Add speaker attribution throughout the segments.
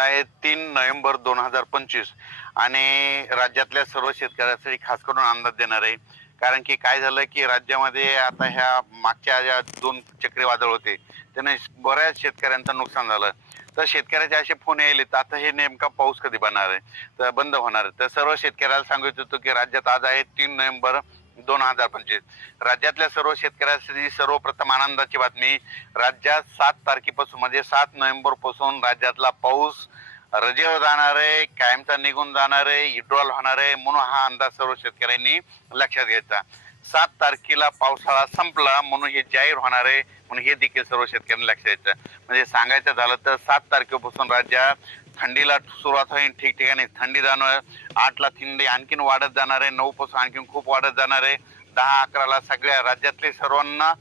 Speaker 1: आहे तीन नोव्हेंबर दोन हजार पंचवीस. आणि राज्यातल्या सर्व शेतकऱ्यांसाठी खास करून अंदाज देणार आहे. कारण की काय झालं की राज्यामध्ये आता ह्या मागच्या ज्या दोन चक्रीवादळ होते त्याने बऱ्याच शेतकऱ्यांचं नुकसान झालं. तर शेतकऱ्याचे असे फोन यायले तर आता हे नेमका पाऊस कधी बनणार आहे? तर बंद होणार आहे. तर सर्व शेतकऱ्याला सांगत होतो की राज्यात आज आहे तीन नोव्हेंबर दोन हजार पंचवीस. राज्यातल्या सर्व शेतकऱ्यांसाठी सर्वप्रथम आनंदाची बातमी राज्यात सात तारखेपासून म्हणजे सात नोव्हेंबरपासून राज्यातला पाऊस रजेवर जाणार आहे कायमचा निघून जाणार आहे इड्रॉल होणार आहे म्हणून हा अंदाज सर्व शेतकऱ्यांनी लक्षात घ्यायचा. सात तारखेला पावसाळा संपला म्हणून हे जाहीर होणार आहे म्हणून हे देखील सर्व शेतकऱ्यांनी लक्षात घ्यायचं. म्हणजे सांगायचं झालं तर सात तारखेपासून राज्यात थंडीला सुरुवात होईल ठिकठिकाणी थंडी जाणार आठला थंडी आणखीन वाढत जाणार आहे नऊ पासून आणखीन खूप वाढत जाणार आहे. दहा अकराला सगळ्या राज्यातले सर्वांना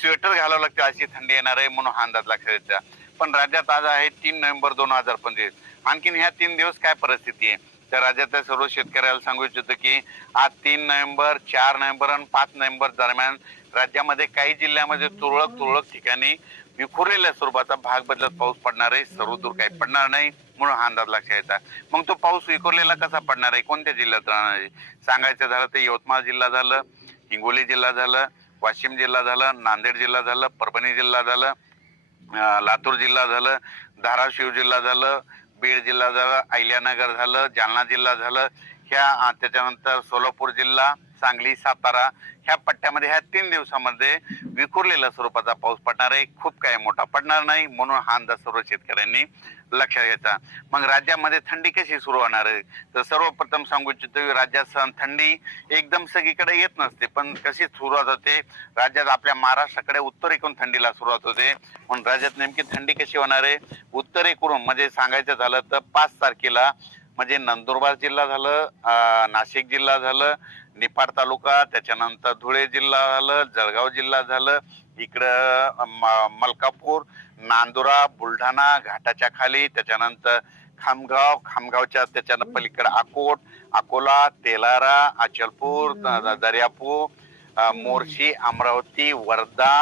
Speaker 1: स्वेटर घालावं लागतं अशी थंडी येणार आहे म्हणून हा अंदाज लक्षात घ्यायचा पण राज्यात आज आहे तीन नोव्हेंबर दोन हजार पंचवीस. आणखीन ह्या तीन दिवस काय परिस्थिती आहे? त्या राज्यातल्या सर्व शेतकऱ्याला सांगू इच्छितो की आज तीन नोव्हेंबर चार नोव्हेंबर आणि पाच नोव्हेंबर दरम्यान राज्यामध्ये काही जिल्ह्यामध्ये तुरळक तुरळक ठिकाणी विखुरलेल्या स्वरूपाचा भाग बदलत पाऊस पडणार आहे. सर्व दूर काही पडणार नाही म्हणून हा अंदाज लक्षात येतात मग तो पाऊस विखुरलेला कसा पडणार आहे? कोणत्या जिल्ह्यात राहणार आहे? सांगायचं झालं तर यवतमाळ जिल्हा झालं हिंगोली जिल्हा झालं वाशिम जिल्हा झालं नांदेड जिल्हा झालं परभणी जिल्हा झालं लातूर जिल्हा झालं धाराशिव जिल्हा झालं बीड जिल्हा झालं अहिल्यानगर झालं जालना जिल्हा झालं. ह्या त्याच्यानंतर सोलापूर जिल्हा सांगली सातारा ह्या पट्ट्यामध्ये ह्या तीन दिवसामध्ये विखुरलेल्या स्वरूपाचा पाऊस पडणार आहे. खूप काही मोठा पडणार नाही म्हणून हा अंदाज सर्व शेतकऱ्यांनी लक्षात घ्यायचा. मग राज्यामध्ये थंडी कशी सुरू होणार आहे? तर सर्वप्रथम सांगू इच्छितो राज्यात थंडी एकदम सगळीकडे येत नसते पण कशी सुरुवात होते? राज्यात आपल्या महाराष्ट्राकडे उत्तरेकडून थंडीला सुरुवात होते. म्हणून राज्यात नेमकी थंडी कशी होणार आहे? उत्तरेकडून म्हणजे सांगायचं झालं तर पाच तारखेला म्हणजे नंदुरबार जिल्हा झालं नाशिक जिल्हा झालं निफाड तालुका त्याच्यानंतर धुळे जिल्हा झालं जळगाव जिल्हा झालं इकडं मलकापूर नांदुरा बुलढाणा घाटाच्या खाली त्याच्यानंतर खामगाव खामगावच्या त्याच्यानं पलीकडे अकोट अकोला तेलारा अचलपूर दर्यापूर मोर्शी अमरावती वर्धा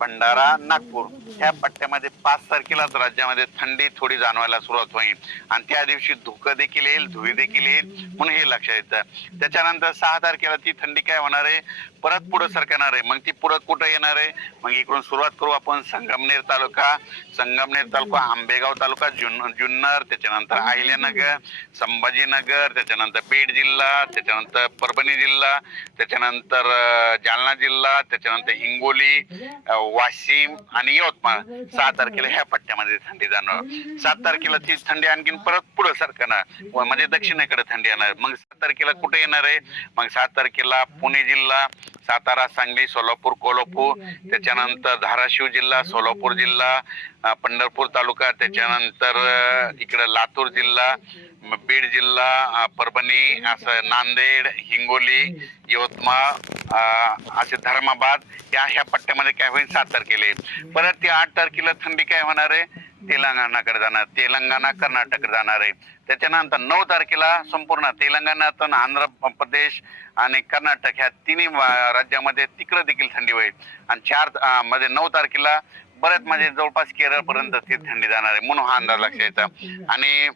Speaker 1: भंडारा नागपूर. ह्या पट्ट्यामध्ये पाच तारखेलाच राज्यामध्ये थंडी थोडी जाणवायला सुरुवात होईल. आणि त्या दिवशी धुकं देखील येईल धुळे देखील येईल म्हणून हे लक्षात येतं. त्याच्यानंतर सहा तारखेला ती थंडी काय होणार आहे? परत पुढे सरकणार आहे. मग ती पुढं कुठं येणार आहे? मग इकडून सुरुवात करू आपण संगमनेर तालुका. संगमनेर तालुका आंबेगाव तालुका जुन जुन्नर त्याच्यानंतर आहिल्यानगर संभाजीनगर त्याच्यानंतर बीड जिल्हा त्याच्यानंतर परभणी जिल्हा त्याच्यानंतर जालना जिल्हा त्याच्यानंतर हिंगोली वाशिम आणि यवतमाळ. सहा तारखेला ह्या पट्ट्यामध्ये थंडी जाणार सात तारखेला ती थंडी आणखीन परत पुढे सरकणार म्हणजे दक्षिणेकडे थंडी येणार. मग सात तारखेला कुठे येणार आहे? मग सात तारखेला पुणे जिल्हा सातारा सांगली सोलापूर कोल्हापूर. त्याच्यानंतर धाराशिव जिल्हा सोलापूर जिल्हा पंढरपूर तालुका. त्याच्यानंतर इकडं लातूर जिल्हा बीड जिल्हा परभणी असं नांदेड हिंगोली यवतमाळ असे धर्माबाद या ह्या पट्ट्यामध्ये काय होईल? सात तारखेला परत ती आठ तारखेला थंडी काय होणार आहे? तेलंगणाकडे जाणार. तेलंगणा कर्नाटककडे जाणार आहे. त्याच्यानंतर नऊ तारखेला संपूर्ण तेलंगणातून आंध्र प्रदेश आणि कर्नाटक ह्या तिन्ही राज्यामध्ये तिकडे देखील थंडी होईल. आणि चारमध्ये नऊ तारखेला बरेच म्हणजे जवळपास केरळ पर्यंत ती थंडी जाणार आहे. म्हणून हा अंदाज लक्षात येतं. आणि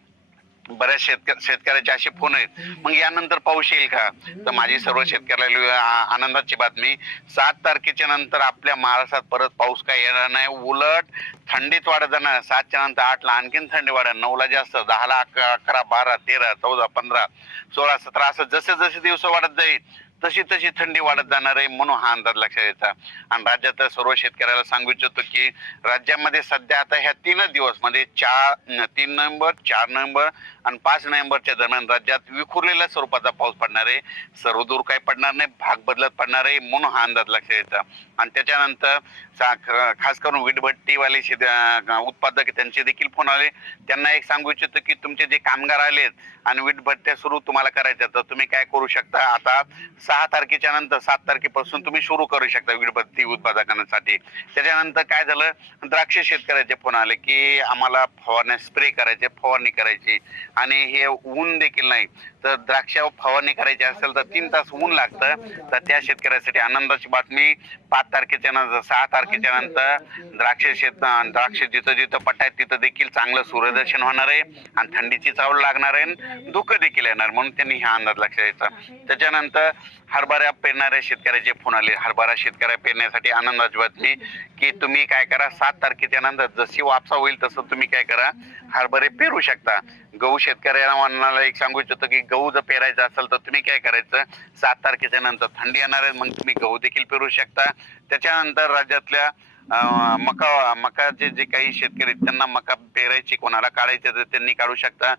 Speaker 1: बऱ्याच शेतक शेतकऱ्याचे असे फोन आहेत. मग यानंतर पाऊस येईल का? तर माझी सर्व शेतकऱ्याला आनंदाची बातमी. सात तारखेच्या नंतर आपल्या महाराष्ट्रात परत पाऊस काय येणार नाही. उलट थंडीत वाढत जाणार. सातच्या नंतर आठला आणखीन थंडी वाढत नऊला जास्त दहाला अकरा बारा तेरा चौदा पंधरा सोळा सतरा असं जसे जसे दिवस वाढत जाईल तशी तशी थंडी वाढत जाणार आहे म्हणून हा अंदाज लक्षात येतात आणि राज्यात सर्व शेतकऱ्याला सांगू इच्छितो की राज्यामध्ये सध्या आता ह्या तीनच दिवसमध्ये चार तीन नोव्हेंबर चार नोव्हेंबर आणि पाच नोव्हेंबरच्या दरम्यान राज्यात विखुरलेल्या स्वरूपाचा पाऊस पडणार आहे. सर्वदूर काही पडणार नाही भाग बदलत पडणार आहे म्हणून हा अंदाज लक्षात येतात आणि त्याच्यानंतर खास करून विटभट्टीवाले शेत उत्पादक त्यांचे देखील फोन आले. त्यांना एक सांगू इच्छितो की तुमचे जे कामगार आलेत आणि विटभट्ट्या सुरू तुम्हाला करायच्या तर तुम्ही काय करू शकता? आता सहा तारखेच्या नंतर सात तारखेपासून तुम्ही सुरू करू शकता वीटभट्टी उत्पादकांसाठी. त्याच्यानंतर काय झालं? द्राक्ष शेतकऱ्याचे फोन आले की आम्हाला फवारण्या स्प्रे करायचे फवारणी करायची. आणि हे ऊन देखील नाही. तर द्राक्ष फवारणी करायची असेल तर तीन तास ऊन लागतं. तर त्या शेतकऱ्यासाठी आनंदाची बातमी पाच तारखेच्या नंतर सहा तारखेच्या नंतर द्राक्ष शेत द्राक्ष जिथं जिथं पट्टा आहेत तिथं देखील चांगलं सूर्यदर्शन होणार आहे आणि थंडीची चावल लागणार आहे धुकं देखील येणार म्हणून त्यांनी हा अंदाज लक्षात द्यायचा त्याच्यानंतर हरभरा पेरणाऱ्या शेतकऱ्याचे फोन आले. हरभरा शेतकऱ्या पेरण्यासाठी आनंदाची बातमी की तुम्ही काय करा सात तारखेच्या नंतर जशी वापसा होईल तसं तुम्ही काय करा हरभरे पेरू शकता. गहू शेतकऱ्याला मनाला एक सांगू इच्छितो की गहू जर पेरायचा असेल तर तुम्ही काय करायचं? सात तारखेच्या नंतर थंडी येणार आहे मग तुम्ही गहू देखील पेरू शकता. त्याच्यानंतर राज्यातल्या मका मकाचे जे काही शेतकरी आहेत, त्यांना मका पेरायची कोणाला काढायचे तर त्यांनी काढू शकता.